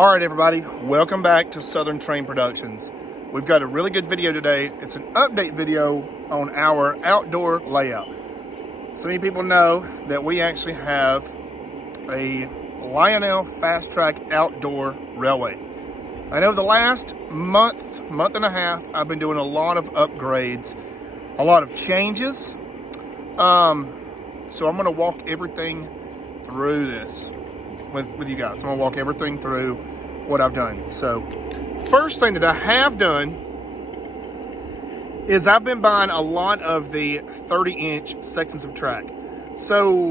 All right, everybody, welcome back to Southern Train Productions. We've got a really good video today. It's an update video on our outdoor layout. So many people know that we actually have a Lionel fast track outdoor railway. And over the last month and a half, I've been doing a lot of upgrades, a lot of changes. So I'm gonna walk everything through this with you guys. I'm gonna walk everything through what I've done. So first thing that I have done is I've been buying a lot of the 30-inch sections of track. So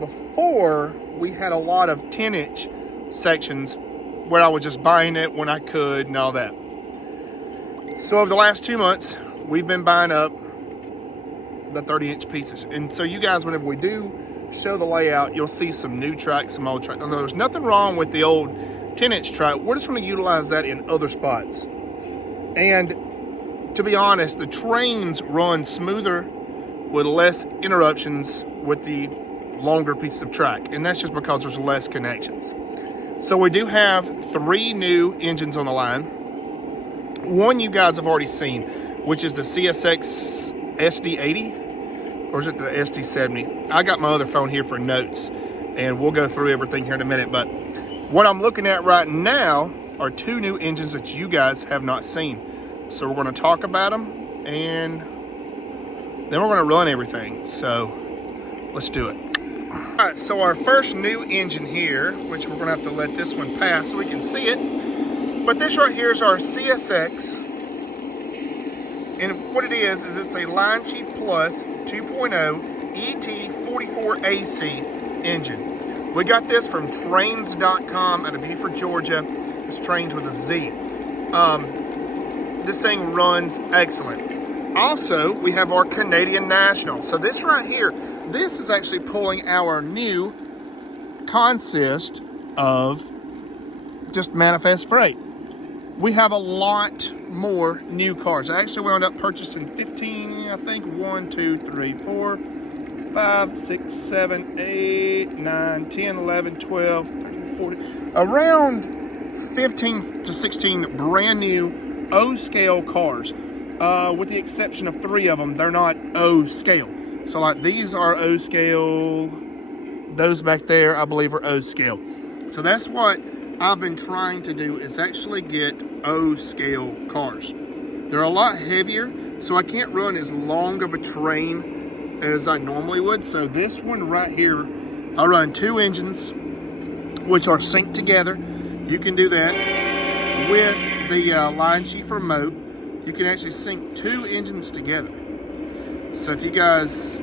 before, we had a lot of 10-inch sections where I was just buying it when I could and all that. So over the last 2 months, we've been buying up the 30-inch pieces. And so you guys, whenever we do show the layout, you'll see some new track, some old track. Now, there's nothing wrong with the old 10-inch track. We're just going to utilize that in other spots. And to be honest, the trains run smoother with less interruptions with the longer pieces of track. And that's just because there's less connections. So we do have 3 new engines on the line. One you guys have already seen, which is the CSX SD80, or is it the SD70? I got my other phone here for notes, and we'll go through everything here in a minute. But what I'm looking at right now are 2 new engines that you guys have not seen. So we're going to talk about them, and then we're going to run everything. So let's do it. All right, so our first new engine here, which we're going to have to let this one pass so we can see it. But this right here is our CSX. And what it is it's a Line Chief Plus 2.0 ET44AC engine. We got this from trains.com out of Beaufort, Georgia. It's trains with a Z. This thing runs excellent. Also, we have our Canadian National. So this right here, this is actually pulling our new consist of just manifest freight. We have a lot more new cars. I actually wound up purchasing 15, I think 1, 2, 3, 4, 5, 6, 7, 8, 9, 10, 11, 12, 13, 14, around 15 to 16 brand new O-scale cars. With the exception of 3 of them, they're not O-scale. So like these are O-scale, those back there I believe are O-scale. So that's what I've been trying to do, is actually get O-scale cars. They're a lot heavier, so I can't run as long of a train as I normally would. So this one right here, I run 2 engines, which are synced together. You can do that with the Line Chief remote. You can actually sync 2 engines together. So if you guys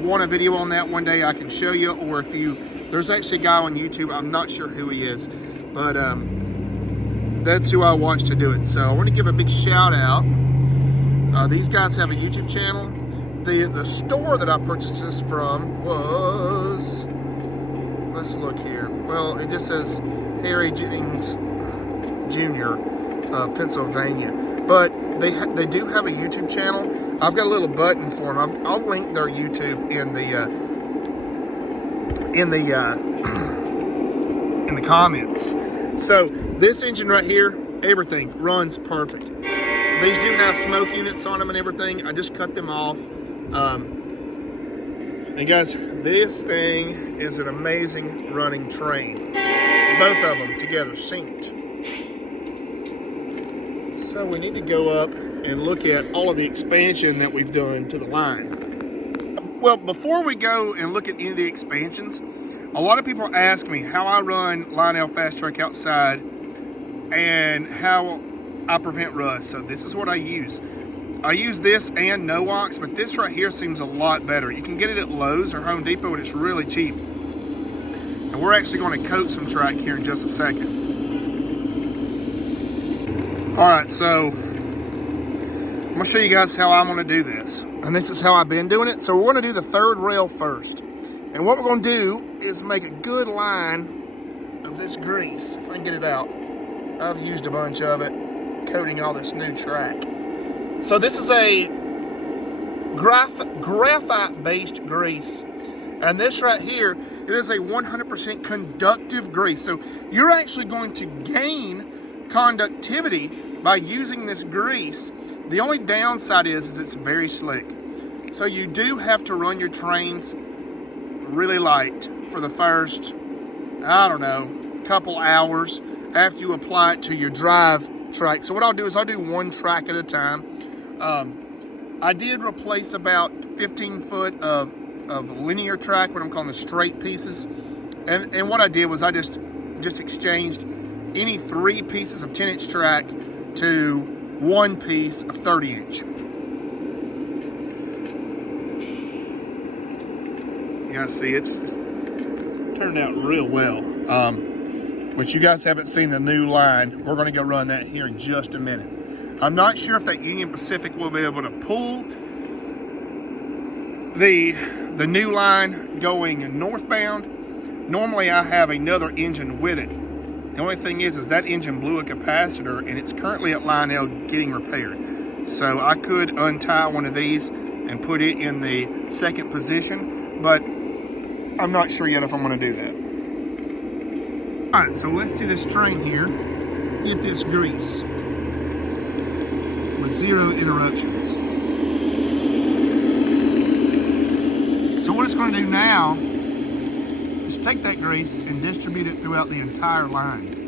want a video on that one day, I can show you. Or if there's actually a guy on YouTube, I'm not sure who he is, but that's who I watch to do it. So I want to give a big shout out. These guys have a YouTube channel. The store that I purchased this from was, let's look here. Well, it just says Harry Jennings Jr. Pennsylvania. But they do have a YouTube channel. I've got a little button for them. I'll link their YouTube in the comments. So this engine right here, everything runs perfect. These do have smoke units on them and everything. I just cut them off. And guys, this thing is an amazing running train. Both of them together, synced. So we need to go up and look at all of the expansion that we've done to the line. Well, before we go and look at any of the expansions, a lot of people ask me how I run Lionel Fast Track outside and how I prevent rust. So this is what I use. I use this and No-Ox, but this right here seems a lot better. You can get it at Lowe's or Home Depot, and it's really cheap. And we're actually going to coat some track here in just a second. All right, so I'm going to show you guys how I'm going to do this. And this is how I've been doing it. So we're going to do the 3rd rail first. And what we're going to do is make a good line of this grease, if I can get it out. I've used a bunch of it, coating all this new track. So this is a graphite-based grease. And this right here, it is a 100% conductive grease. So you're actually going to gain conductivity by using this grease. The only downside is it's very slick. So you do have to run your trains really light for the first, I don't know, couple hours after you apply it to your drive track. So what I'll do is I'll do one track at a time. I did replace about 15 foot of linear track, what I'm calling the straight pieces. And what I did was I just exchanged any 3 pieces of 10-inch track to 1 piece of 30-inch. You guys see, it's turned out real well. Which you guys haven't seen the new line. We're gonna go run that here in just a minute. I'm not sure if that Union Pacific will be able to pull the new line going northbound. Normally I have another engine with it. The only thing is that engine blew a capacitor and it's currently at Lionel getting repaired. So I could untie one of these and put it in the second position, but I'm not sure yet if I'm gonna do that. All right, so let's see this train here get this grease with 0 interruptions. So what it's going to do now is take that grease and distribute it throughout the entire line.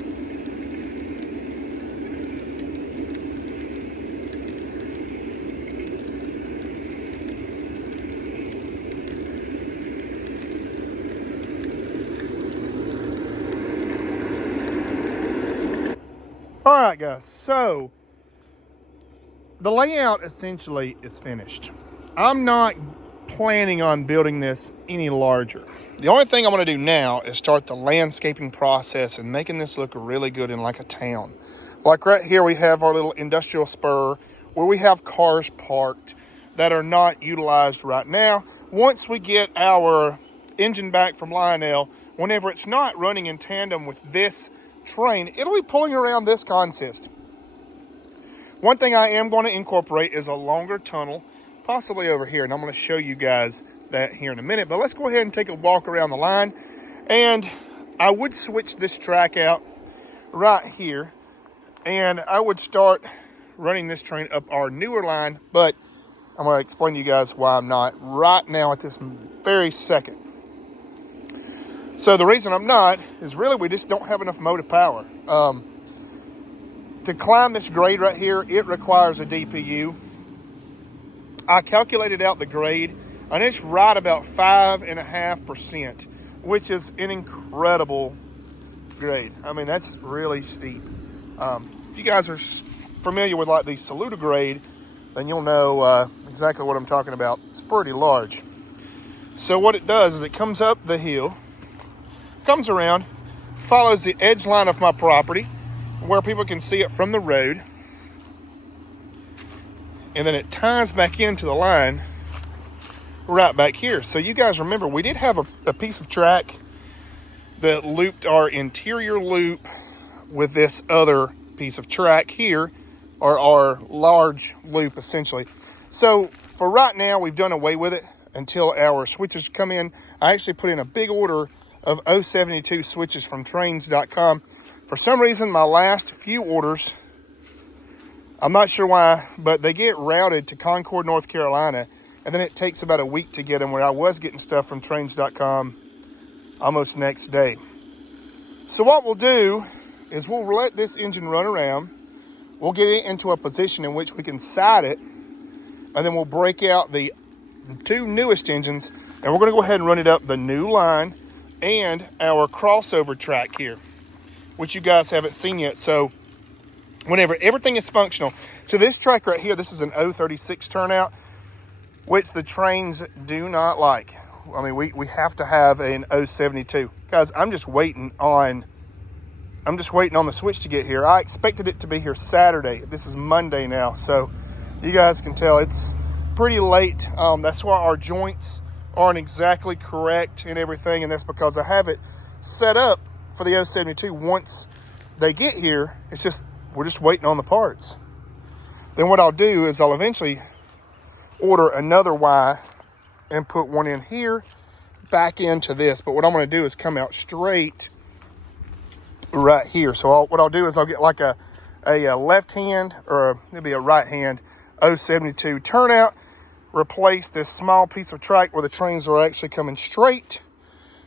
All right, guys, so the layout essentially is finished. I'm not planning on building this any larger. The only thing I'm going to do now is start the landscaping process and making this look really good in like a town. Like right here, we have our little industrial spur where we have cars parked that are not utilized right now. Once we get our engine back from Lionel, whenever it's not running in tandem with this train, it'll be pulling around this consist. One thing I am going to incorporate is a longer tunnel, possibly over here, and I'm going to show you guys that here in a minute. But let's go ahead and take a walk around the line, and I would switch this track out right here, and I would start running this train up our newer line, but I'm going to explain to you guys why I'm not right now at this very second. So the reason I'm not is really we just don't have enough motive power. To climb this grade right here, it requires a DPU. I calculated out the grade, and it's right about 5.5%, which is an incredible grade. I mean, that's really steep. If you guys are familiar with like the Saluda grade, then you'll know exactly what I'm talking about. It's pretty large. So what it does is it comes up the hill, comes around, follows the edge line of my property where people can see it from the road, and then it ties back into the line right back here. So you guys remember, we did have a piece of track that looped our interior loop with this other piece of track here, or our large loop essentially. So for right now, we've done away with it until our switches come in. I actually put in a big order of 072 switches from trains.com. For some reason, my last few orders, I'm not sure why, but they get routed to Concord, North Carolina, and then it takes about a week to get them, where I was getting stuff from trains.com almost next day. So what we'll do is we'll let this engine run around. We'll get it into a position in which we can side it, and then we'll break out the 2 newest engines, and we're going to go ahead and run it up the new line and our crossover track here, which you guys haven't seen yet. So whenever everything is functional, so this track right here, this is an 036 turnout, which the trains do not like. I mean, we have to have an 072. Guys, I'm just waiting on the switch to get here. I expected it to be here Saturday. This is Monday now, so you guys can tell it's pretty late. That's why our joints aren't exactly correct and everything, and that's because I have it set up for the 072. Once they get here, we're just waiting on the parts. Then what I'll do is I'll eventually order another Y and put one in here, back into this, but what I'm going to do is come out straight right here. So what I'll do is I'll get like a left hand, or maybe a right hand 072 turnout, replace this small piece of track where the trains are actually coming straight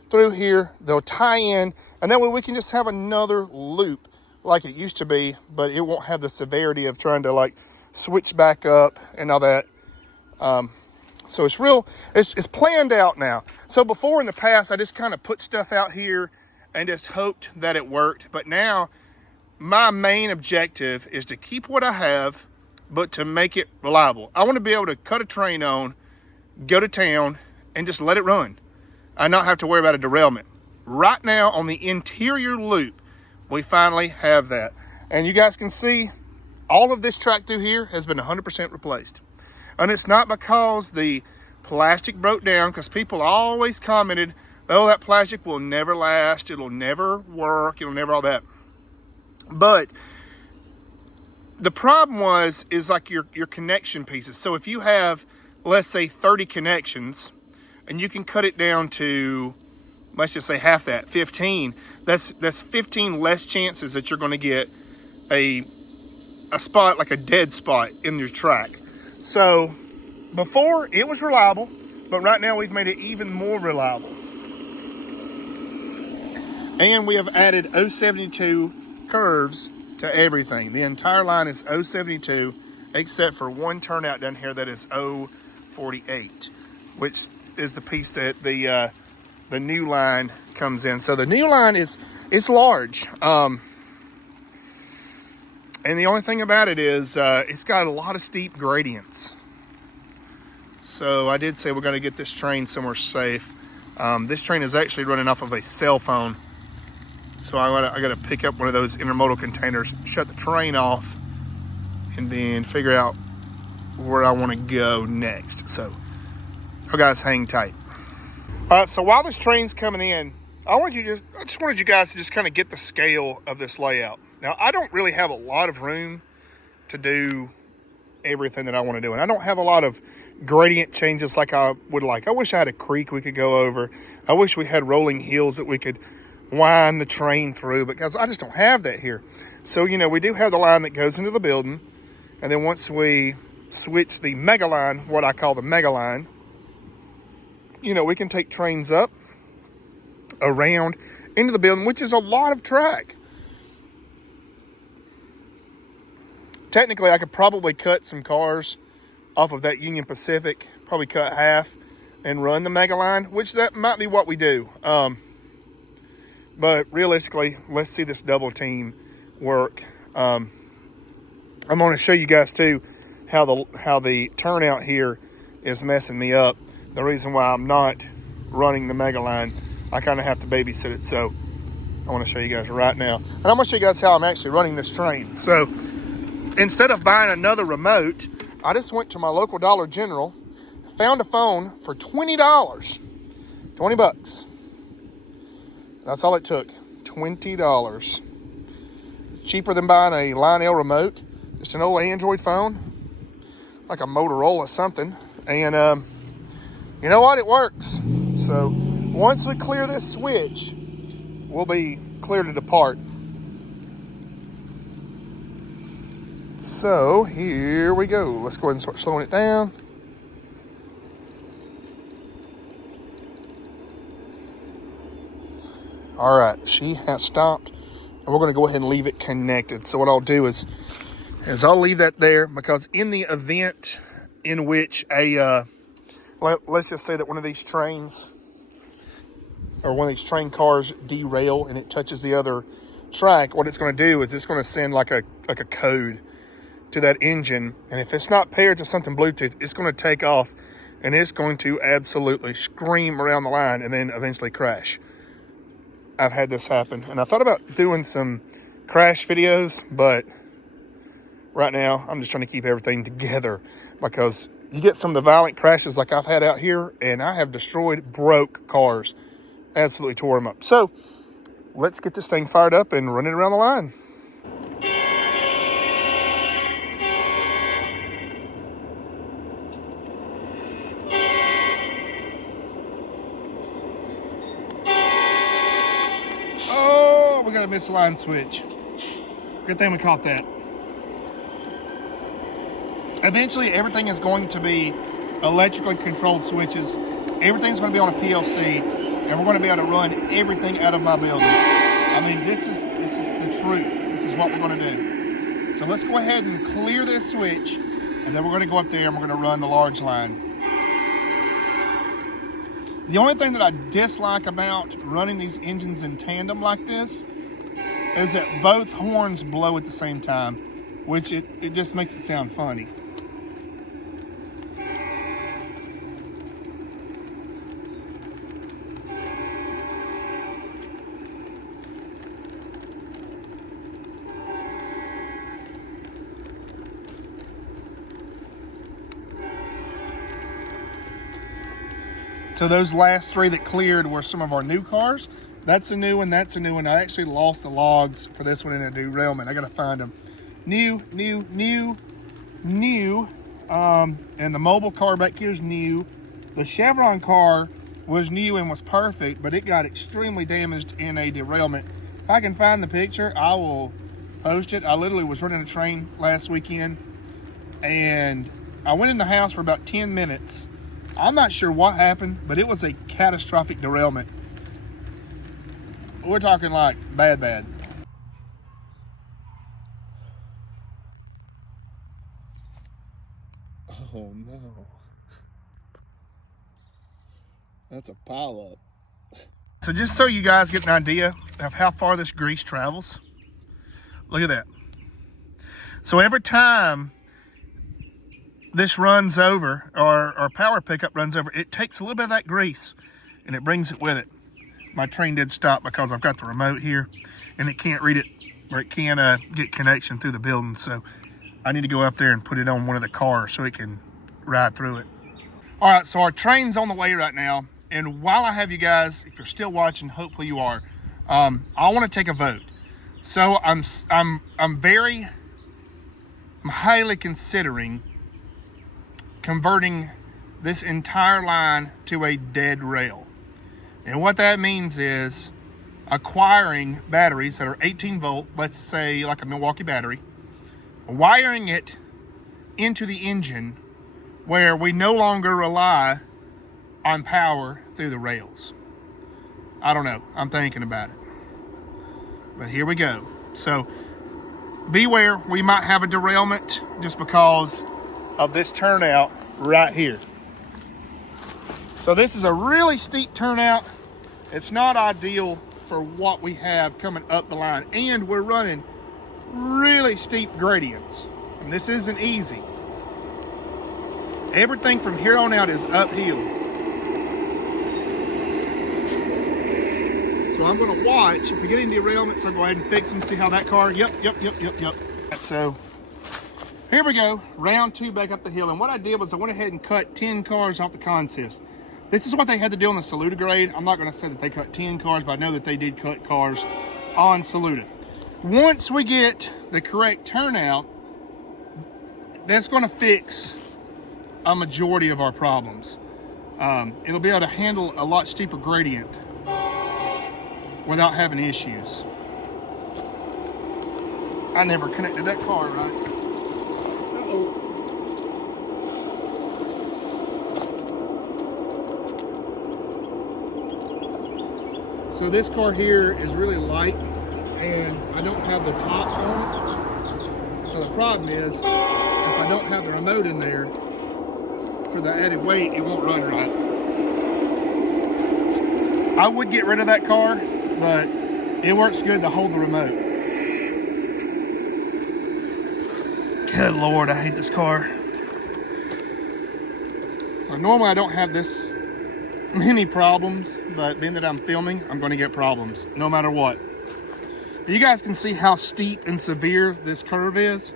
through here. They'll tie in, and that way we can just have another loop like it used to be, but it won't have the severity of trying to like switch back up and all that. So it's planned out now. So before in the past, I just kind of put stuff out here and just hoped that it worked. But now my main objective is to keep what I have, but to make it reliable. I want to be able to cut a train on, go to town, and just let it run. I not have to worry about a derailment. Right now on the interior loop, we finally have that. And you guys can see all of this track through here has been 100% replaced. And it's not because the plastic broke down, because people always commented, oh, that plastic will never last, it'll never work, it'll never all that. But the problem is like your connection pieces. So if you have, let's say 30 connections, and you can cut it down to, let's just say half that, 15, that's 15 less chances that you're going to get a spot, like a dead spot in your track. So before it was reliable, but right now we've made it even more reliable. And we have added 072 curves to everything. The entire line is 072, except for one turnout down here that is 048, which is the piece that the new line comes in. So the new line is large. And the only thing about it is it's got a lot of steep gradients. So I did say we're going to get this train somewhere safe. This train is actually running off of a cell phone. So I got to pick up one of those intermodal containers, shut the train off, and then figure out where I want to go next. So you guys hang tight. All right, so while this train's coming in, I just wanted you guys to just kind of get the scale of this layout. Now, I don't really have a lot of room to do everything that I want to do, and I don't have a lot of gradient changes like I would like. I wish I had a creek we could go over. I wish we had rolling hills that we could wind the train through, because I just don't have that here. So, we do have the line that goes into the building, and then once we switch the mega line, what I call the mega line, we can take trains up, around, into the building, which is a lot of track. Technically, I could probably cut some cars off of that Union Pacific, probably cut half and run the mega line, which that might be what we do. But realistically, let's see this double team work. I'm going to show you guys too how the turnout here is messing me up. The reason why I'm not running the mega line, I kind of have to babysit it. So I want to show you guys right now. And I'm going to show you guys how I'm actually running this train. So instead of buying another remote, I just went to my local Dollar General, found a phone for $20. 20 bucks. That's all it took, $20. Cheaper than buying a Lionel remote. It's an old Android phone, like a Motorola something. And you know what? It works. So once we clear this switch, we'll be clear to depart. So here we go. Let's go ahead and start slowing it down. All right, she has stopped, and we're going to go ahead and leave it connected. So what I'll do is I'll leave that there, because in the event in which let's just say that one of these trains or one of these train cars derail and it touches the other track, what it's going to do is it's going to send like a code to that engine, and if it's not paired to something Bluetooth, it's going to take off and it's going to absolutely scream around the line and then eventually crash. I've had this happen, and I thought about doing some crash videos, but right now I'm just trying to keep everything together, because you get some of the violent crashes like I've had out here, and I have broke cars, absolutely tore them up. So let's get this thing fired up and run it around the line. a misaligned switch. Good thing we caught that. Eventually, everything is going to be electrically controlled switches. Everything's going to be on a PLC, and we're going to be able to run everything out of my building. I mean, this is the truth. This is what we're going to do. So let's go ahead and clear this switch, and then we're going to go up there and we're going to run the large line. The only thing that I dislike about running these engines in tandem like this is that both horns blow at the same time, which it just makes it sound funny. So those last three that cleared were some of our new cars. That's a new one, that's a new one. I actually lost the logs for this one in a derailment. I gotta find them. New. And the mobile car back here is new. The Chevron car was new and was perfect, but it got extremely damaged in a derailment. If I can find the picture, I will post it. I literally was running a train last weekend, and I went in the house for about 10 minutes. I'm not sure what happened, but it was a catastrophic derailment. We're talking like bad. Oh no. That's a pile up. So just so you guys get an idea of how far this grease travels, look at that. So every time this runs over, or our power pickup runs over, it takes a little bit of that grease and it brings it with it. My train did stop because I've got the remote here and it can't read it, or it can't get connection through the building. So I need to go up there and put it on one of the cars so it can ride through it. All right, so our train's on the way right now. And while I have you guys, if you're still watching, hopefully you are, I want to take a vote. So I'm highly considering converting this entire line to a dead rail. And what that means is acquiring batteries that are 18 volt, let's say like a Milwaukee battery, wiring it into the engine where we no longer rely on power through the rails. I don't know, I'm thinking about it. But here we go. So beware, we might have a derailment just because of this turnout right here. So this is a really steep turnout. It's not ideal for what we have coming up the line, and we're running really steep gradients, and this isn't easy. Everything from here on out is uphill. So I'm going to watch. If we get any derailments, I'll go ahead and fix them, see how that car, yep. So here we go, round 2 back up the hill. And what I did was I went ahead and cut 10 cars off the consist. This is what they had to do on the Saluda grade. I'm not going to say that they cut 10 cars, but I know that they did cut cars on Saluda. Once we get the correct turnout, that's going to fix a majority of our problems. It'll be able to handle a lot steeper gradient without having issues. I never connected that car right. So this car here is really light and I don't have the top on. So the problem is, if I don't have the remote in there for the added weight, it won't run right. I would get rid of that car, but it works good to hold the remote. Good Lord, I hate this car. So normally I don't have this many problems, but being that I'm filming, I'm going to get problems no matter what. You guys can see how steep and severe this curve is.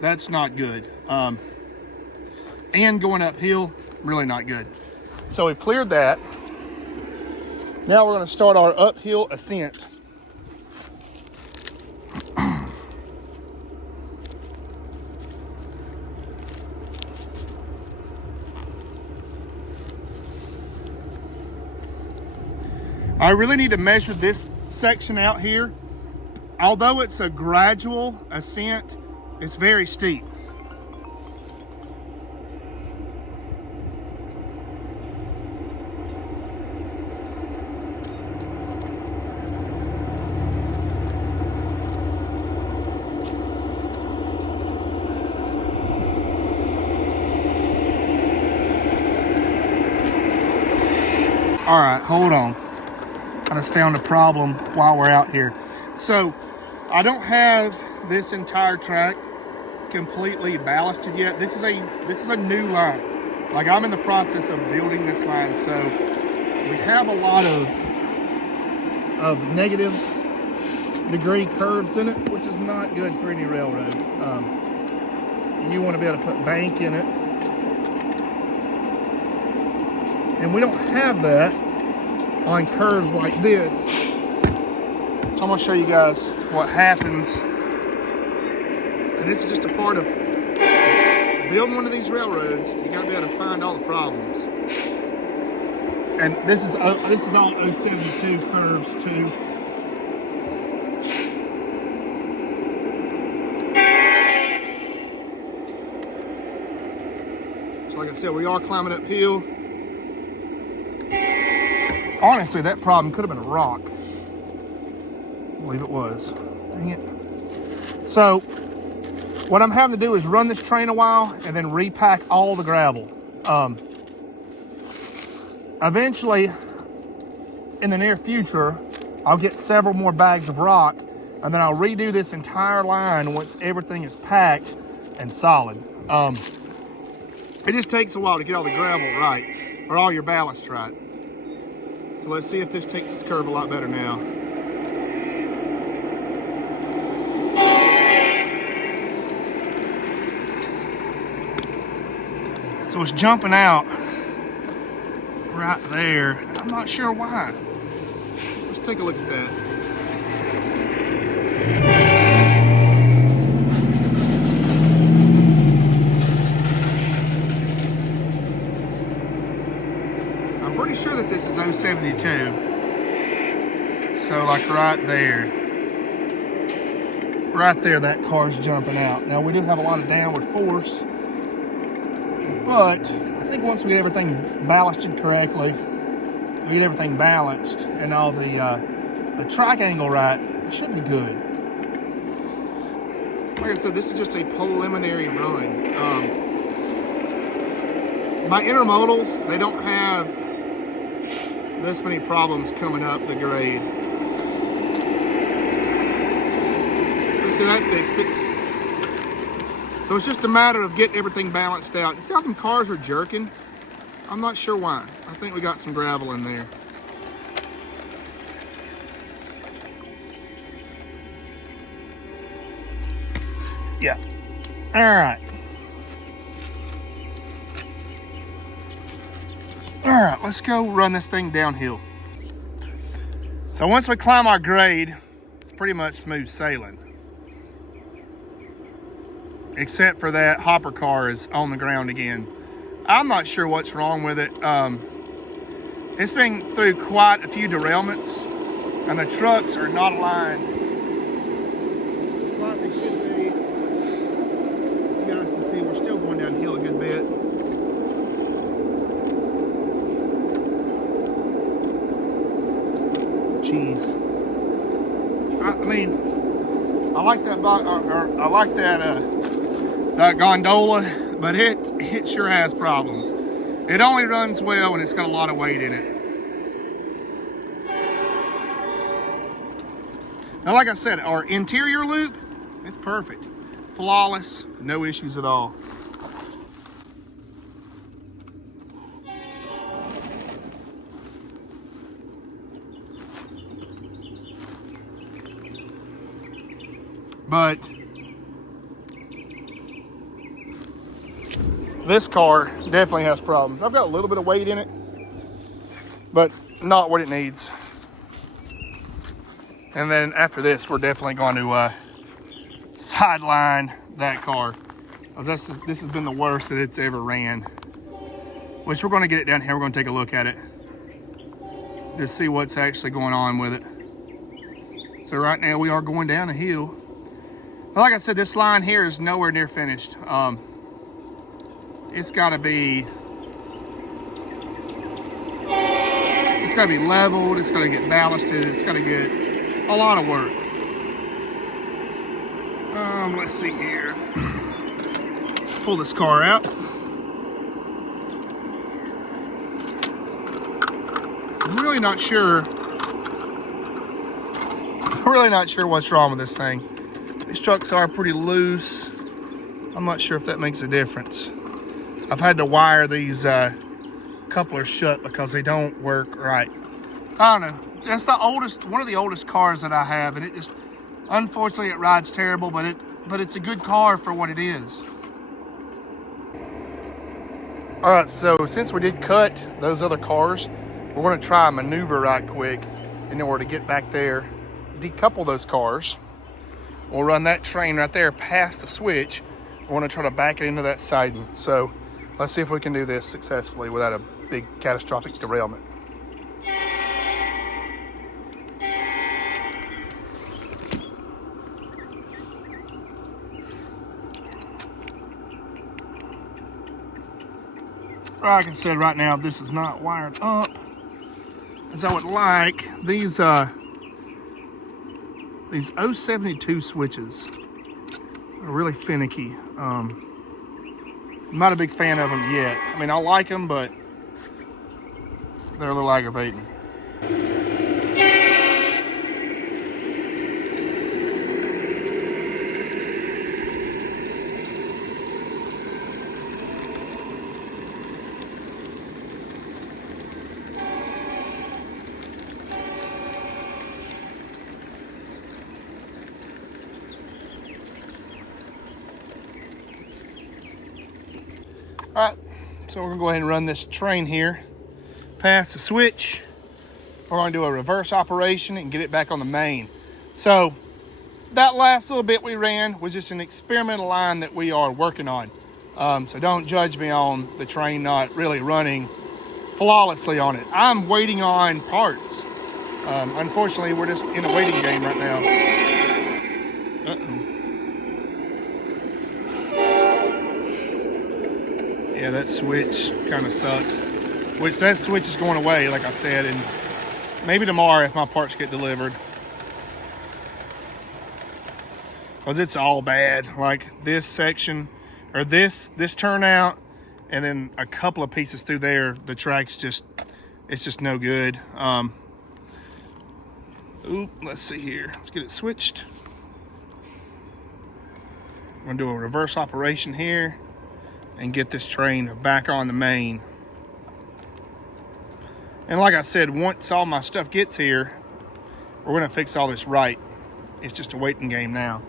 That's not good. And going uphill, really not good. So we've cleared that. Now we're going to start our uphill ascent. I really need to measure this section out here although it's a gradual ascent, it's very steep. All right, hold on. I just found a problem while we're out here. So I don't have this entire track completely ballasted yet. This is a new line. Like, I'm in the process of building this line, so we have a lot of negative degree curves in it, which is not good for any railroad. You want to be able to put bank in it. And we don't have that on curves like this. So I'm gonna show you guys what happens. And this is just a part of building one of these railroads. You gotta be able to find all the problems. And this is all 072 curves too. So like I said, we are climbing uphill. Honestly, that problem could have been a rock. I believe it was. Dang it. So, what I'm having to do is run this train a while and then repack all the gravel. Eventually, in the near future, I'll get several more bags of rock, and then I'll redo this entire line once everything is packed and solid. It just takes a while to get all the gravel right, or all your ballast right. So let's see if this takes this curve a lot better now. So it's jumping out right there. I'm not sure why. Let's take a look at that. Pretty sure that this is 072. So like right there, that car's jumping out. Now we do have a lot of downward force, but I think once we get everything ballasted correctly, we get everything balanced and all the track angle right, it should be good. Like I said, this is just a preliminary run. My intermodals, they don't have this many problems coming up the grade. So that fixed it. So it's just a matter of getting everything balanced out. You see how them cars are jerking? I'm not sure why. I think we got some gravel in there. Yeah. All right. All right, let's go run this thing downhill. So once we climb our grade, it's pretty much smooth sailing. Except for that hopper car is on the ground again. I'm not sure what's wrong with it. It's been through quite a few derailments, and the trucks are not aligned like they should be. You guys can see we're still going downhill a good bit. Jeez. I mean, I like that that gondola, but it sure has problems. It only runs well when it's got a lot of weight in it. Now, like I said, our interior loop, it's perfect. Flawless, no issues at all. But this car definitely has problems. I've got a little bit of weight in it, but not what it needs. And then after this, we're definitely going to sideline that car. This has been the worst that it's ever ran. Which we're going to get it down here. We're going to take a look at it to see what's actually going on with it. So right now we are going down a hill. Like I said, this line here is nowhere near finished. It's gotta be leveled, it's gotta get ballasted, it's gotta get a lot of work. Let's see here. Pull this car out. I'm really not sure what's wrong with this thing. These trucks are pretty loose. I'm not sure if that makes a difference. I've had to wire these couplers shut because they don't work right. I don't know. That's one of the oldest cars that I have, and it just, unfortunately, it rides terrible, but it's a good car for what it is. All right, so since we did cut those other cars, we're going to try a maneuver right quick in order to get back there, decouple those cars. We'll run that train right there past the switch. We're going to try to back it into that siding. So let's see if we can do this successfully without a big catastrophic derailment. Like I said, right now this is not wired up as I would like. These 072 switches are really finicky. I'm not a big fan of them yet. I mean, I like them, but they're a little aggravating. All right, so we're gonna go ahead and run this train here past the switch. We're gonna do a reverse operation and get it back on the main. So that last little bit we ran was just an experimental line that we are working on. So don't judge me on the train not really running flawlessly on it. I'm waiting on parts. Unfortunately, we're just in a waiting game right now. Uh-oh. Yeah, that switch kind of sucks. Which that switch is going away, like I said, and maybe tomorrow if my parts get delivered. Because it's all bad. Like this section, or this turnout, and then a couple of pieces through there, the track's just, it's just no good. Let's see here. Let's get it switched. I'm gonna do a reverse operation here and get this train back on the main. And like I said, once all my stuff gets here, we're gonna fix all this right. It's just a waiting game now.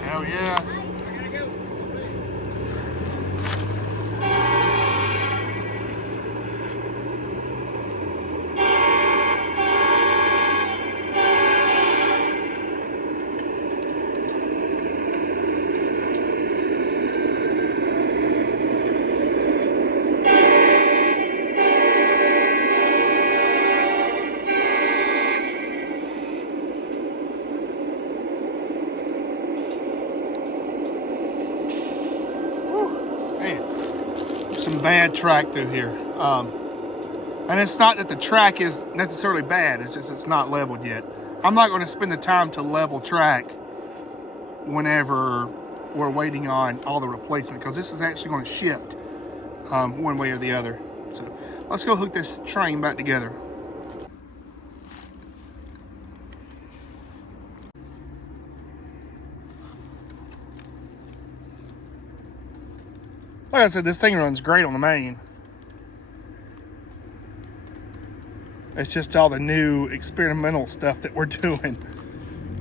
Hell yeah. Some bad track through here, and it's not that the track is necessarily bad, it's just it's not leveled yet. I'm not going to spend the time to level track whenever we're waiting on all the replacement, because this is actually going to shift one way or the other. So let's go hook this train back together. Like I said, this thing runs great on the main. It's just all the new experimental stuff that we're doing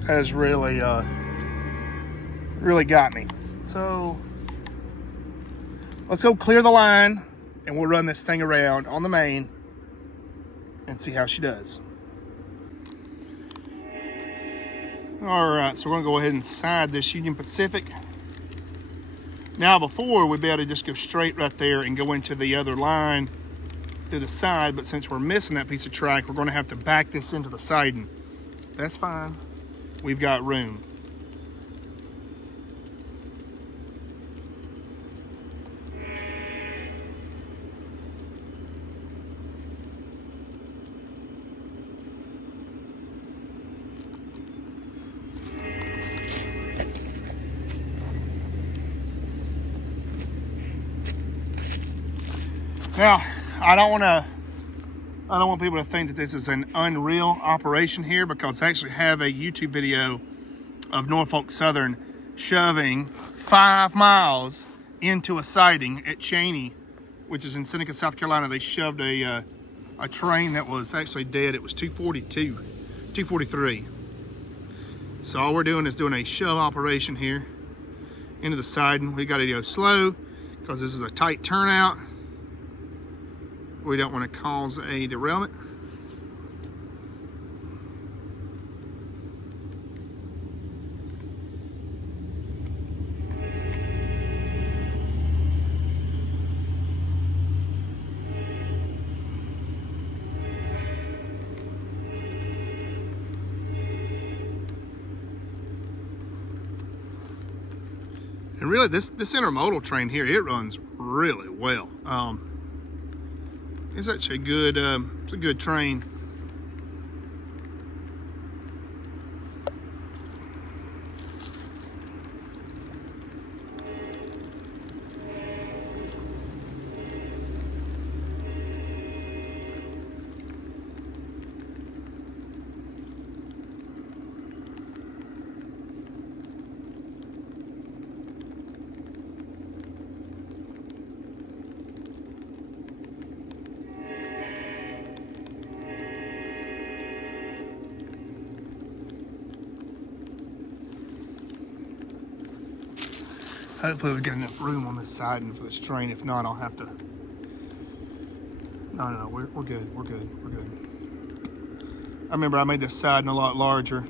has really, really got me. So let's go clear the line and we'll run this thing around on the main and see how she does. All right, so we're gonna go ahead and side this Union Pacific. Now before, we'd be able to just go straight right there and go into the other line through the side, but since we're missing that piece of track, we're gonna have to back this into the siding. That's fine, we've got room. Now, I don't want people to think that this is an unreal operation here, because I actually have a YouTube video of Norfolk Southern shoving 5 miles into a siding at Cheney, which is in Seneca, South Carolina. They shoved a train that was actually dead. It was 243. So all we're doing is doing a shove operation here into the siding. We got to go slow because this is a tight turnout. We don't want to cause a derailment. And really, this intermodal train here, it runs really well. It's actually good. It's a good train. Hopefully we've got enough room on this siding for this train. If not, I'll have to... No, we're good, we're good. I remember I made this siding a lot larger.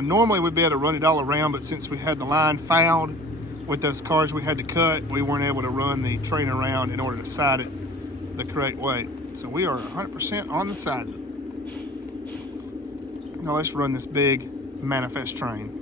Normally we'd be able to run it all around, but since we had the line fouled with those cars we had to cut, we weren't able to run the train around in order to side it the correct way. So we are 100% on the siding. Now let's run this big manifest train.